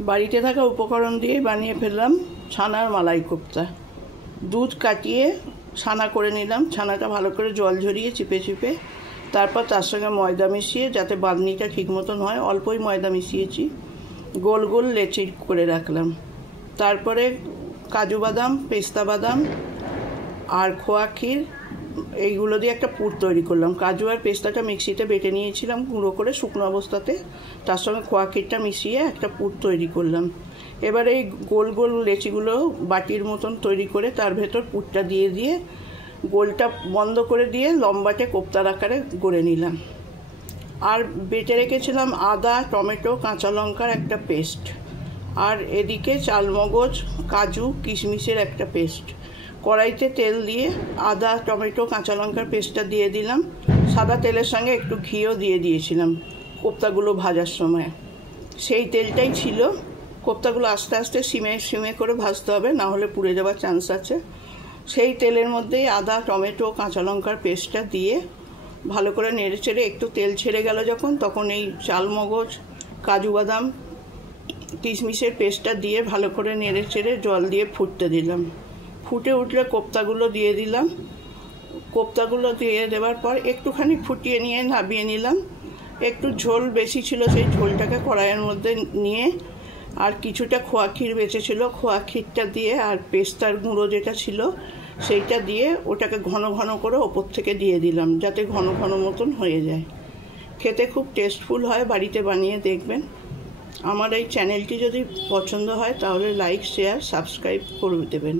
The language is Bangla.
বাড়িতে থাকা উপকরণ দিয়ে বানিয়ে ফেললাম ছানার মালাই কোপ্তা। দুধ কাটিয়ে ছানা করে নিলাম। ছানাটা ভালো করে জল ঝরিয়ে চিপে চিপে তারপর তার সঙ্গে ময়দা মিশিয়ে, যাতে বাঁধনিটা ঠিক মতন হয়, অল্পই ময়দা মিশিয়েছি। গোল গোল লেচি করে রাখলাম। তারপরে কাজু বাদাম, পেস্তা বাদাম আর খোয়া ক্ষীর, এইগুলো দিয়ে একটা পুর তৈরি করলাম। কাজু আর পেস্তাটা মিক্সিতে বেটে নিয়েছিলাম গুঁড়ো করে শুকনো অবস্থাতে, তার সঙ্গে খোয়া ক্ষীরটা মিশিয়ে একটা পুর তৈরি করলাম। এবার এই গোল গোল লেচিগুলো বাটির মতন তৈরি করে তার ভেতর পুরটা দিয়ে দিয়ে গোলটা বন্ধ করে দিয়ে লম্বাটে কোপ্তার আকারে গড়ে নিলাম। আর বেটে রেখেছিলাম আদা, টমেটো, কাঁচা লঙ্কার একটা পেস্ট, আর এদিকে চালমগজ, কাজু, কিশমিশের একটা পেস্ট। কড়াইতে তেল দিয়ে আদা, টমেটো, কাঁচা লঙ্কার পেস্টটা দিয়ে দিলাম। সাদা তেলের সঙ্গে একটু ঘিও দিয়ে দিয়েছিলাম কোপ্তাগুলো ভাজার সময়। সেই তেলটাই ছিল। কোপ্তাগুলো আস্তে আস্তে সিমে করে ভাজতে হবে, না হলে পুড়ে যাওয়ার চান্স আছে। সেই তেলের মধ্যেই আদা, টমেটো, কাঁচা লঙ্কার পেস্টটা দিয়ে ভালো করে নেড়ে চেড়ে একটু তেল ছেড়ে গেল যখন, তখন এই চালমগজ, কাজু বাদাম, কিশমিশের পেস্টটা দিয়ে ভালো করে নেড়ে চেড়ে জল দিয়ে ফুটতে দিলাম। ফুটে উঠলে কোপ্তাগুলো দিয়ে দিলাম। কোপ্তাগুলো দিয়ে দেওয়ার পর একটুখানি ফুটিয়ে নিয়ে নামিয়ে নিলাম। একটু ঝোল বেশি ছিল, সেই ঝোলটাকে কড়াইয়ের মধ্যে নিয়ে আর কিছুটা খোয়া ক্ষীর বেঁচেছিল, খোয়া ক্ষীরটা দিয়ে আর পেস্তার গুঁড়ো যেটা ছিল সেইটা দিয়ে ওটাকে ঘন ঘন করে ওপর থেকে দিয়ে দিলাম, যাতে ঘন ঘন মতন হয়ে যায়। খেতে খুব টেস্টফুল হয়, বাড়িতে বানিয়ে দেখবেন। আমার এই চ্যানেলটি যদি পছন্দ হয় তাহলে লাইক, শেয়ার, সাবস্ক্রাইব করে দেবেন।